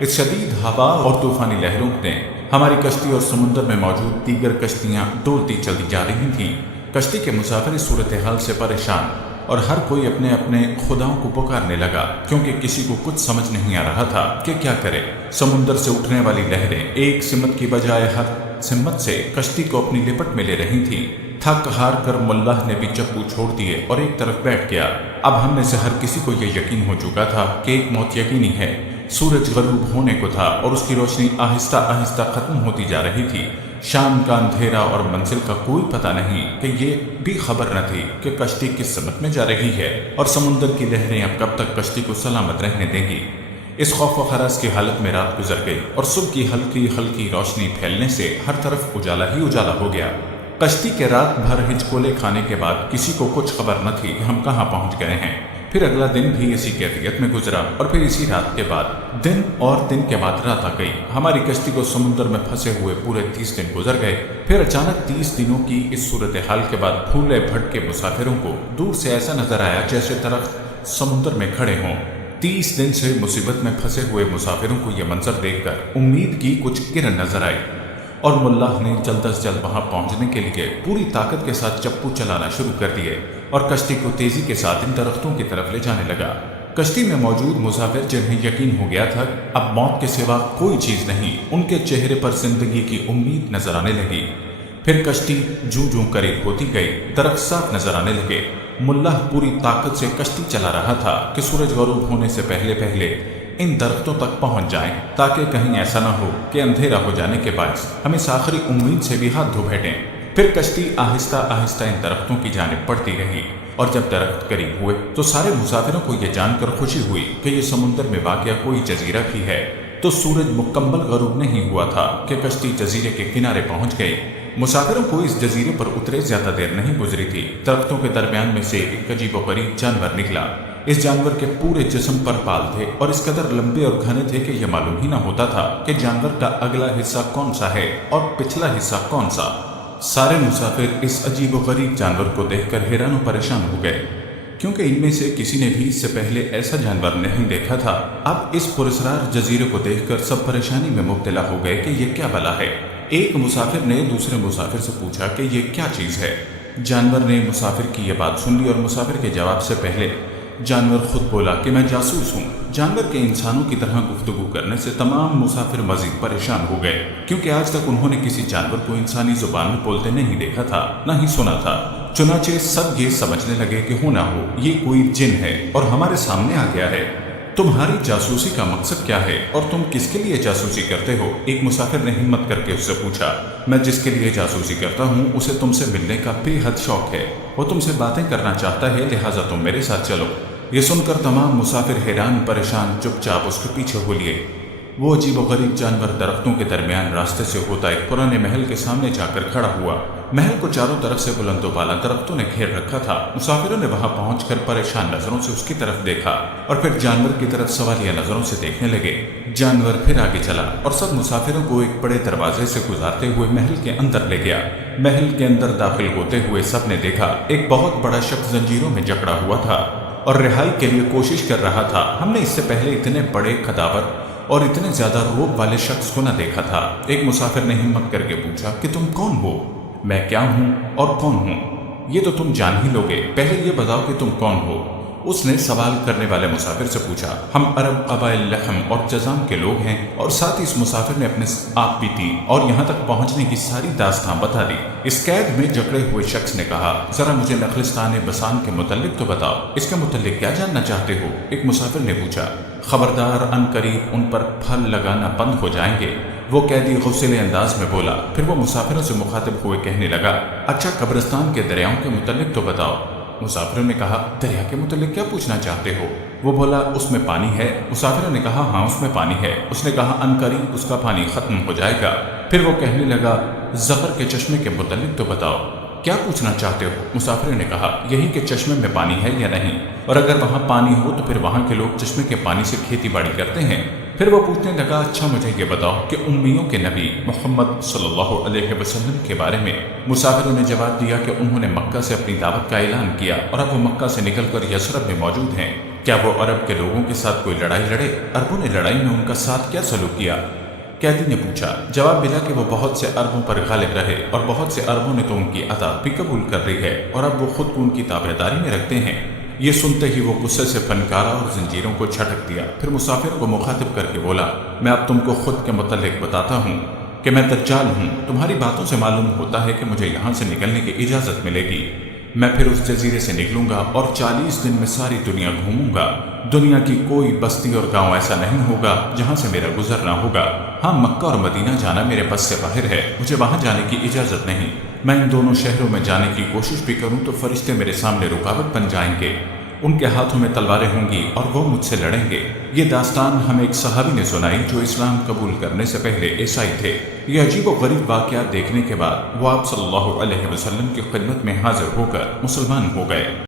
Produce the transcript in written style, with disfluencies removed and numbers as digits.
اس شدید ہوا اور طوفانی لہروں نے ہماری کشتی اور سمندر میں موجود دیگر کشتیاں ڈولتی چلی جا رہی تھیں۔ کشتی کے مسافر اس صورتحال سے پریشان اور ہر کوئی اپنے اپنے خداؤں کو پکارنے لگا، کیونکہ کسی کو کچھ سمجھ نہیں آ رہا تھا کہ کیا کرے۔ سمندر سے اٹھنے والی لہریں ایک سمت کی بجائے ہر سمت سے کشتی کو اپنی لپٹ میں لے رہی تھیں۔ تھک ہار کر ملا نے بھی چپو چھوڑ دیے اور ایک طرف بیٹھ گیا۔ اب ہم میں سے ہر کسی کو یہ یقین ہو چکا تھا کہ ایک موت یقینی ہے۔ سورج غروب ہونے کو تھا اور اس کی روشنی آہستہ آہستہ ختم ہوتی جا رہی تھی۔ شام کا اندھیرا اور منزل کا کوئی پتہ نہیں کہ یہ بھی خبر نہ تھی کہ کشتی کس سمت میں جا رہی ہے اور سمندر کی لہریں اب کب تک کشتی کو سلامت رہنے دیں گی۔ اس خوف و ہراس کی حالت میں رات گزر گئی اور صبح کی ہلکی ہلکی روشنی پھیلنے سے ہر طرف اجالا ہی اجالا ہو گیا۔ کشتی کے رات بھر ہچکولے کھانے کے بعد کسی کو کچھ خبر نہ تھی کہ ہم کہاں پہنچ گئے ہیں۔ پھر اگلا دن بھی اسی کیفیت میں گزرا اور پھر اسی رات کے بعد دن اور دن کے بعد رات آ گئی۔ ہماری کشتی کو سمندر میں پھنسے ہوئے پورے 30 دن گزر گئے۔ پھر اچانک 30 دنوں کی اس صورتحال کے بعد پھولے بھٹکے مسافروں کو دور سے ایسا نظر آیا جیسے درخت سمندر میں کھڑے ہوں۔ 30 دن سے مصیبت میں پھنسے ہوئے مسافروں کو یہ منظر دیکھ کر امید کی کچھ کرن نظر آئی اور ملا نے جلد از جلد وہاں پہنچنے کے لیے پوری طاقت کے ساتھ چپو چلانا شروع کر دیے اور کشتی کو تیزی کے ساتھ ان درختوں کی طرف لے جانے لگا۔ کشتی میں موجود مسافر جنہیں یقین ہو گیا تھا اب موت کے سوا کوئی چیز نہیں، ان کے چہرے پر زندگی کی امید نظر آنے لگی۔ پھر کشتی جوں جوں قریب ہوتی گئی، درخت صاف نظر آنے لگے۔ ملا پوری طاقت سے کشتی چلا رہا تھا کہ سورج غروب ہونے سے پہلے پہلے ان درختوں تک پہنچ جائیں تاکہ کہیں ایسا نہ ہو کہ اندھیرا ہو جانے کے باعث ہم اس آخری امید سے بھی ہاتھ دھو بیٹھیں۔ پھر کشتی آہستہ آہستہ ان درختوں کی جانب بڑھتی رہی اور جب درخت قریب ہوئے تو سارے مسافروں کو یہ جان کر خوشی ہوئی کہ یہ سمندر میں واقع کوئی جزیرہ بھی ہے۔ تو سورج مکمل غروب نہیں ہوا تھا کہ کشتی جزیرے کے کنارے پہنچ گئی۔ مسافروں کو اس جزیرے پر اترے زیادہ دیر نہیں گزری تھی، درختوں کے درمیان میں سے ایک عجیب و غریب جانور نکلا۔ اس جانور کے پورے جسم پر بال تھے اور اس قدر لمبے اور گھنے تھے کہ یہ معلوم ہی نہ ہوتا تھا کہ جانور کا اگلا حصہ کون سا ہے اور پچھلا حصہ کون سا۔ سارے مسافر اس عجیب و غریب جانور کو دیکھ کر حیران و پریشان ہو گئے، کیونکہ ان میں سے کسی نے بھی اس سے پہلے ایسا جانور نہیں دیکھا تھا۔ اب اس پراسرار جزیرے کو دیکھ کر سب پریشانی میں مبتلا ہو گئے کہ یہ کیا بلا ہے۔ ایک مسافر نے دوسرے مسافر سے پوچھا کہ یہ کیا چیز ہے۔ جانور نے مسافر کی یہ بات سن لی اور مسافر کے جواب سے پہلے جانور خود بولا کہ میں جاسوس ہوں۔ جانور کے انسانوں کی طرح گفتگو کرنے سے تمام مسافر مزید پریشان ہو گئے، کیونکہ آج تک انہوں نے کسی جانور کو انسانی زبان میں بولتے نہیں دیکھا تھا، نہ ہی سنا تھا۔ چنانچہ سب یہ سمجھنے لگے کہ ہو نہ ہو یہ کوئی جن ہے اور ہمارے سامنے آ گیا ہے۔ تمہاری جاسوسی کا مقصد کیا ہے اور تم کس کے لیے جاسوسی کرتے ہو؟ ایک مسافر نے ہمت کر کے اس سے پوچھا۔ میں جس کے لیے جاسوسی کرتا ہوں اسے تم سے ملنے کا بے حد شوق ہے، وہ تم سے باتیں کرنا چاہتا ہے، لہٰذا تم میرے ساتھ چلو۔ یہ سن کر تمام مسافر حیران پریشان چپ چاپ اس کے پیچھے ہو لیے۔ وہ عجیب و غریب جانور درختوں کے درمیان راستے سے ہوتا ایک پرانے محل کے سامنے جا کر کھڑا ہوا۔ محل کو چاروں طرف سے بلند و بالا درختوں نے گھیر رکھا تھا۔ مسافروں نے وہاں پہنچ کر پریشان نظروں سے اس کی طرف دیکھا اور پھر جانور کی طرف سوالیہ نظروں سے دیکھنے لگے۔ جانور پھر آگے چلا اور سب مسافروں کو ایک بڑے دروازے سے گزارتے ہوئے محل کے اندر لے گیا۔ محل کے اندر داخل ہوتے ہوئے سب نے دیکھا ایک بہت بڑا شخص زنجیروں میں جکڑا ہوا تھا اور رہائی کے لیے کوشش کر رہا تھا۔ ہم نے اس سے پہلے اتنے بڑے قداور اور اتنے زیادہ روب والے شخص کو نہ دیکھا تھا۔ ایک مسافر نے ہمت کر کے پوچھا کہ تم کون ہو؟ میں کیا ہوں اور کون ہوں یہ تو تم جان ہی لوگے، پہلے یہ بتاؤ کہ تم کون ہو۔ اس نے سوال کرنے والے مسافر سے پوچھا۔ ہم عرب قبائل لحم اور جزام کے لوگ ہیں، اور ساتھ ہی اس مسافر نے اپنے آپ بیتی اور یہاں تک پہنچنے کی ساری داستان بتا دی۔ اس قید میں جکڑے ہوئے شخص نے کہا، ذرا مجھے نخلستان بسان کے متعلق تو بتاؤ، اس کے متعلق کیا جاننا چاہتے ہو؟ ایک مسافر نے پوچھا۔ خبردار، ان قریب ان پر پھل لگانا بند ہو جائیں گے، وہ قیدی غصیلے انداز میں بولا۔ پھر وہ مسافروں سے مخاطب ہوئے کہنے لگا، اچھا قبرستان کے دریاؤں کے متعلق تو بتاؤ۔ مسافروں نے کہا، دریا کے متعلق کیا پوچھنا چاہتے ہو؟ وہ بولا، اس میں پانی ہے۔ مسافروں نے کہا، ہاں اس میں پانی ہے۔ اس نے کہا، ان قریب اس کا پانی ختم ہو جائے گا۔ پھر وہ کہنے لگا، زفر کے چشمے کے متعلق تو بتاؤ، کیا پوچھنا چاہتے ہو؟ مسافروں نے کہا، یہی کہ چشمے میں پانی ہے یا نہیں، اور اگر وہاں پانی ہو تو پھر وہاں کے لوگ چشمے کے پانی سے کھیتی باڑی کرتے ہیں۔ پھر وہ پوچھنے لگا، اچھا مجھے یہ بتاؤ کہ امیوں کے نبی محمد صلی اللہ علیہ وسلم کے بارے میں؟ مسافروں نے جواب دیا کہ انہوں نے مکہ سے اپنی دعوت کا اعلان کیا اور اب وہ مکہ سے نکل کر یثرب میں موجود ہیں۔ کیا وہ عرب کے لوگوں کے ساتھ کوئی لڑائی لڑے؟ عربوں نے لڑائی میں ان کا ساتھ کیا سلوک کیا؟ قیدی نے پوچھا۔ جواب ملا کہ وہ بہت سے عربوں پر غالب رہے اور بہت سے عربوں نے تو ان کی عطا بھی قبول کر لی ہے اور اب وہ خود کو ان کی تابعداری میں رکھتے ہیں۔ یہ سنتے ہی وہ غصے سے فنکارا اور زنجیروں کو چھٹک دیا، پھر مسافر کو مخاطب کر کے بولا، میں اب تم کو خود کے متعلق بتاتا ہوں کہ میں دجال ہوں۔ تمہاری باتوں سے معلوم ہوتا ہے کہ مجھے یہاں سے نکلنے کی اجازت ملے گی، میں پھر اس جزیرے سے نکلوں گا اور 40 دن میں ساری دنیا گھوموں گا۔ دنیا کی کوئی بستی اور گاؤں ایسا نہیں ہوگا جہاں سے میرا گزر نہ ہوگا۔ ہاں، مکہ اور مدینہ جانا میرے بس سے باہر ہے، مجھے وہاں جانے کی اجازت نہیں۔ میں ان دونوں شہروں میں جانے کی کوشش بھی کروں تو فرشتے میرے سامنے رکاوٹ بن جائیں گے، ان کے ہاتھوں میں تلواریں ہوں گی اور وہ مجھ سے لڑیں گے۔ یہ داستان ہمیں ایک صحابی نے سنائی جو اسلام قبول کرنے سے پہلے عیسائی تھے۔ یہ عجیب و غریب واقعات دیکھنے کے بعد وہ آپ صلی اللہ علیہ وسلم کی خدمت میں حاضر ہو کر مسلمان ہو گئے۔